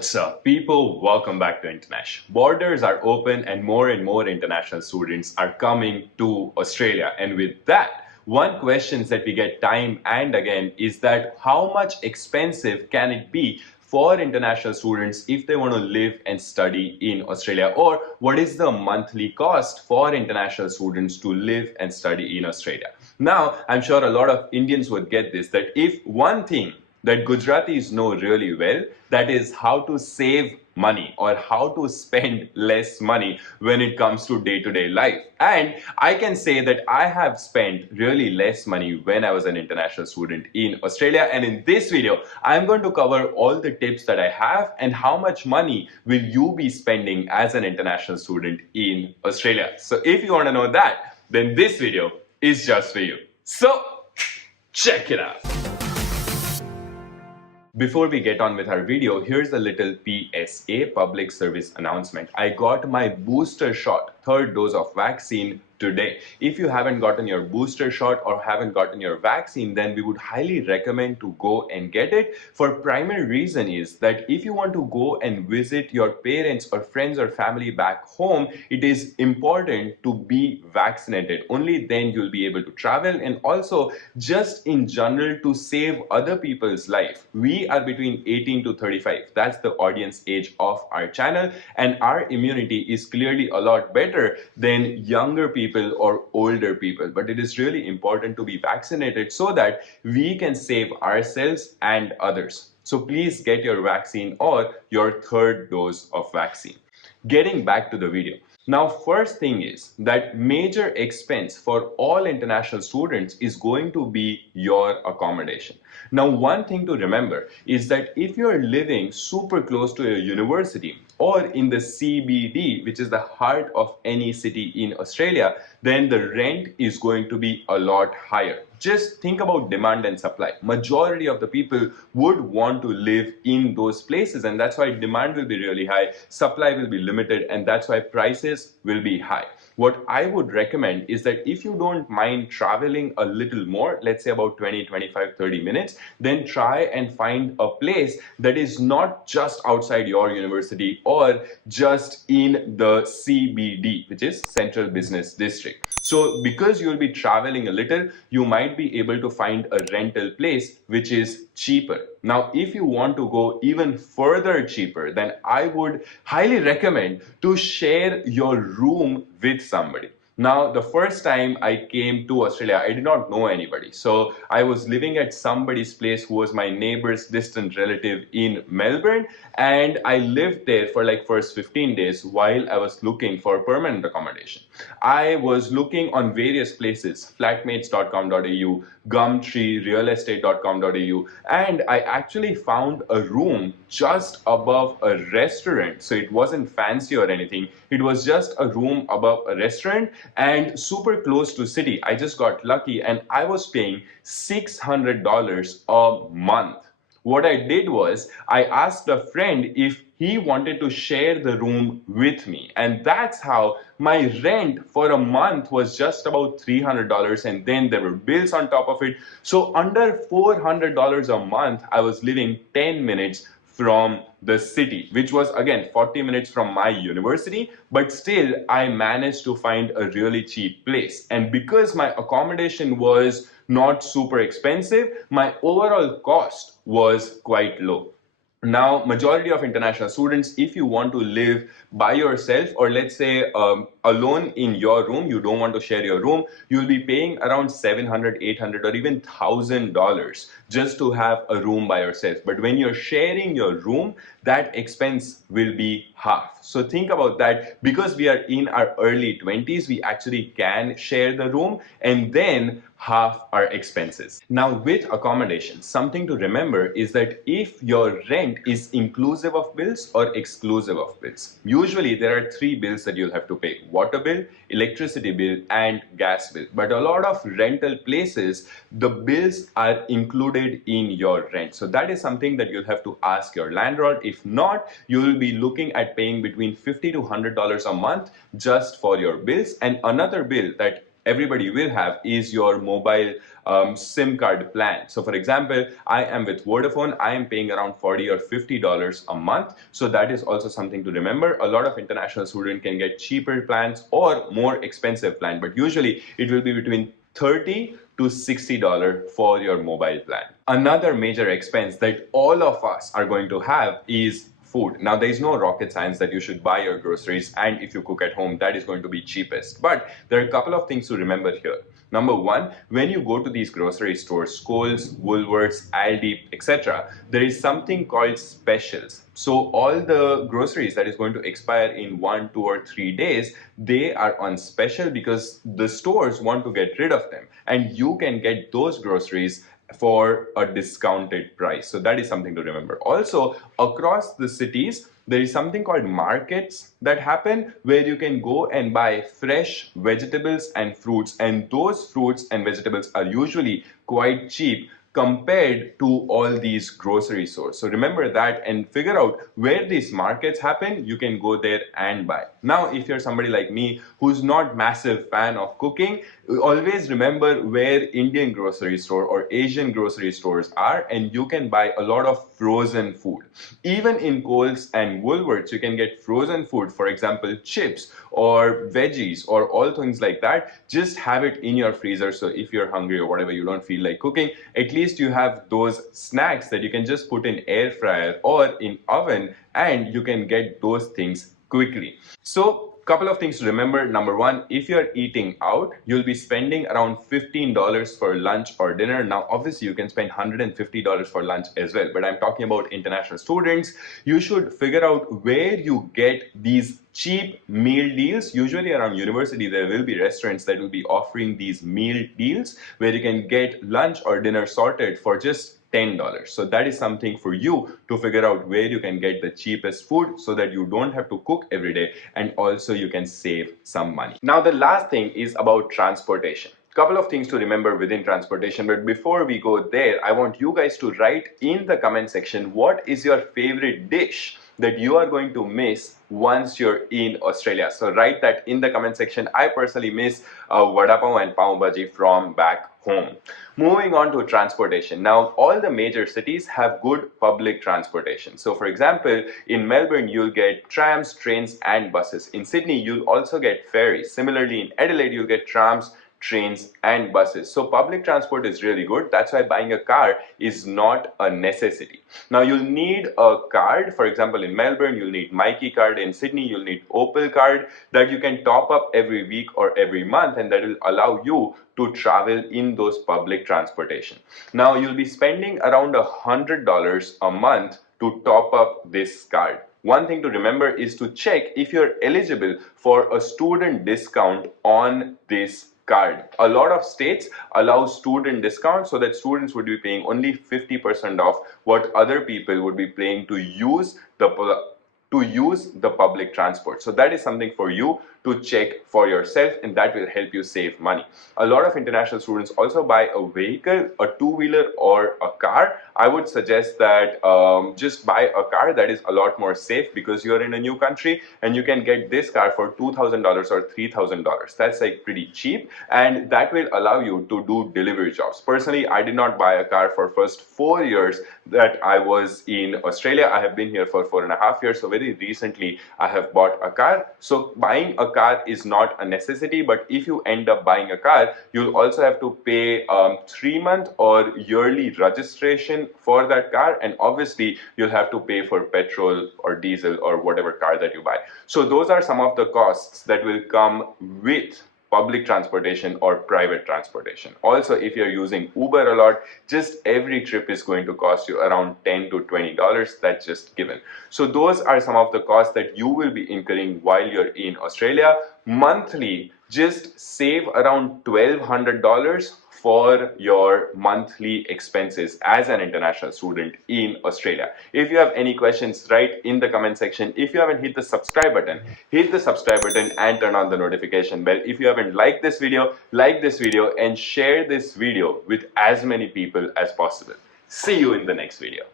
What's up, people? Welcome back to Internash. Borders are open and more international students are coming to Australia. And with that, one question that we get time and again is that how much expensive can it be for international students if they want to live and study in Australia? Or what is the monthly cost for international students to live and study in Australia? Now, I'm sure a lot of Indians would get this, that if one thing that Gujaratis know really well, that is how to save money or how to spend less money when it comes to day-to-day life. And I can say that I have spent really less money when I was an international student in Australia. And in this video, I'm going to cover all the tips that I have and how much money will you be spending as an international student in Australia. So if you want to know that, then this video is just for you. So check it out. Before we get on with our video, here's a little PSA, public service announcement. I got my booster shot, third dose of vaccine today. If you haven't gotten your booster shot or haven't gotten your vaccine, then we would highly recommend to go and get it. For primary reason is that if you want to go and visit your parents or friends or family back home, it is important to be vaccinated. Only then you'll be able to travel, and also just in general to save other people's life. We are between 18 to 35. That's the audience age of our channel, and our immunity is clearly a lot better than younger people or older people. But it is really important to be vaccinated so that we can save ourselves and others. So please get your vaccine or your third dose of vaccine. Getting back to the video. Now, first thing is that major expense for all international students is going to be your accommodation. Now, one thing to remember is that if you're living super close to a university or in the CBD, which is the heart of any city in Australia, then the rent is going to be a lot higher. Just think about demand and supply. Majority of the people would want to live in those places, and that's why demand will be really high, supply will be limited, and that's why prices will be high. What I would recommend is that if you don't mind traveling a little more, let's say about 20, 25, 30 minutes, then try and find a place that is not just outside your university or just in the CBD, which is Central Business District. So because you'll be traveling a little, you might be able to find a rental place which is cheaper. Now, if you want to go even further cheaper, then I would highly recommend to share your room with somebody. Now, the first time I came to Australia, I did not know anybody. So I was living at somebody's place who was my neighbor's distant relative in Melbourne. And I lived there for like first 15 days while I was looking for permanent accommodation. I was looking on various places, flatmates.com.au, Gumtree, realestate.com.au, and I actually found a room just above a restaurant. So it wasn't fancy or anything. It was just a room above a restaurant and super close to city. I just got lucky and I was paying $600 a month. What I did was I asked a friend if he wanted to share the room with me, and that's how my rent for a month was just about $300, and then there were bills on top of it. So under $400 a month, I was living 10 minutes from the city, which was again 40 minutes from my university, but still I managed to find a really cheap place. And because my accommodation was not super expensive, my overall cost was quite low. Now, majority of international students, if you want to live by yourself or let's say alone in your room, you don't want to share your room, you'll be paying around $700, $800 or even $1,000 just to have a room by yourself. But when you're sharing your room, that expense will be half. So think about that. Because we are in our early 20s, we actually can share the room and then half our expenses. Now, with accommodation, something to remember is that if your rent is inclusive of bills or exclusive of bills. Usually there are three bills that you'll have to pay: water bill, electricity bill, and gas bill. But a lot of rental places, the bills are included in your rent. So that is something that you'll have to ask your landlord. If not, you will be looking at paying between $50 to $100 a month just for your bills. And another bill that everybody will have is your mobile SIM card plan. So for example, I am with Vodafone, I am paying around $40 or $50 a month. So that is also something to remember. A lot of international students can get cheaper plans or more expensive plan, but usually it will be between $30 to $60 for your mobile plan. Another major expense that all of us are going to have is food. Now, there is no rocket science that you should buy your groceries, and if you cook at home, that is going to be cheapest. But there are a couple of things to remember here. Number one, when you go to these grocery stores, Kohl's, Woolworths, Aldi, etc., there is something called specials. So all the groceries that is going to expire in 1, 2, or 3 days, they are on special because the stores want to get rid of them, and you can get those groceries for a discounted price. So that is something to remember. Also, across the cities, there is something called markets that happen where you can go and buy fresh vegetables and fruits, and those fruits and vegetables are usually quite cheap compared to all these grocery stores. So remember that and figure out where these markets happen. You can go there and buy. Now, if you're somebody like me who's not massive fan of cooking, always remember where Indian grocery store or Asian grocery stores are, and you can buy a lot of frozen food. Even in Kohl's and Woolworths, you can get frozen food, for example, chips or veggies or all things like that. Just have it in your freezer, so if you're hungry or whatever, you don't feel like cooking, at least you have those snacks that you can just put in air fryer or in oven, and you can get those things quickly. So couple of things to remember. Number one, if you're eating out, you'll be spending around $15 for lunch or dinner. Now, obviously, you can spend $150 for lunch as well, but I'm talking about international students. You should figure out where you get these cheap meal deals. Usually around university, there will be restaurants that will be offering these meal deals where you can get lunch or dinner sorted for just $10. So that is something for you to figure out where you can get the cheapest food so that you don't have to cook every day, and also you can save some money. Now, the last thing is about transportation. Couple of things to remember within transportation, but before we go there, I want you guys to write in the comment section what is your favorite dish that you are going to miss once you're in Australia. So write that in the comment section. I personally miss vada pav and pav bhaji from back home. Moving on to transportation. Now, all the major cities have good public transportation. So for example, in Melbourne, you'll get trams, trains, and buses. In Sydney, you'll also get ferries. Similarly, in Adelaide, you'll get trams, trains, and buses. So public transport is really good. That's why buying a car is not a necessity. Now, you'll need a card. For example, in Melbourne, you'll need Myki card. In Sydney, you'll need Opal card that you can top up every week or every month, and that will allow you to travel in those public transportation. Now, you'll be spending around $100 a month to top up this card. One thing to remember is to check if you're eligible for a student discount on this card. A lot of states allow student discounts so that students would be paying only 50% off what other people would be paying to use the public transport. So that is something for you to check for yourself, and that will help you save money. A lot of international students also buy a vehicle, a two-wheeler or a car. I would suggest that just buy a car. That is a lot more safe because you're in a new country and you can get this car for $2,000 or $3,000. That's like pretty cheap, and that will allow you to do delivery jobs. Personally, I did not buy a car for first 4 years that I was in Australia. I have been here for 4.5 years. So very recently I have bought a car. So buying a car is not a necessity, but if you end up buying a car, you'll also have to pay 3-month or yearly registration for that car, and obviously you'll have to pay for petrol or diesel or whatever car that you buy. So those are some of the costs that will come with public transportation or private transportation. Also, if you're using Uber a lot, just every trip is going to cost you around $10 to $20. That's just given. So those are some of the costs that you will be incurring while you're in Australia. Monthly, just save around $1,200 for your monthly expenses as an international student in Australia. If you have any questions, write in the comment section. If you haven't hit the subscribe button, hit the subscribe button and turn on the notification bell. If you haven't liked this video, like this video and share this video with as many people as possible. See you in the next video.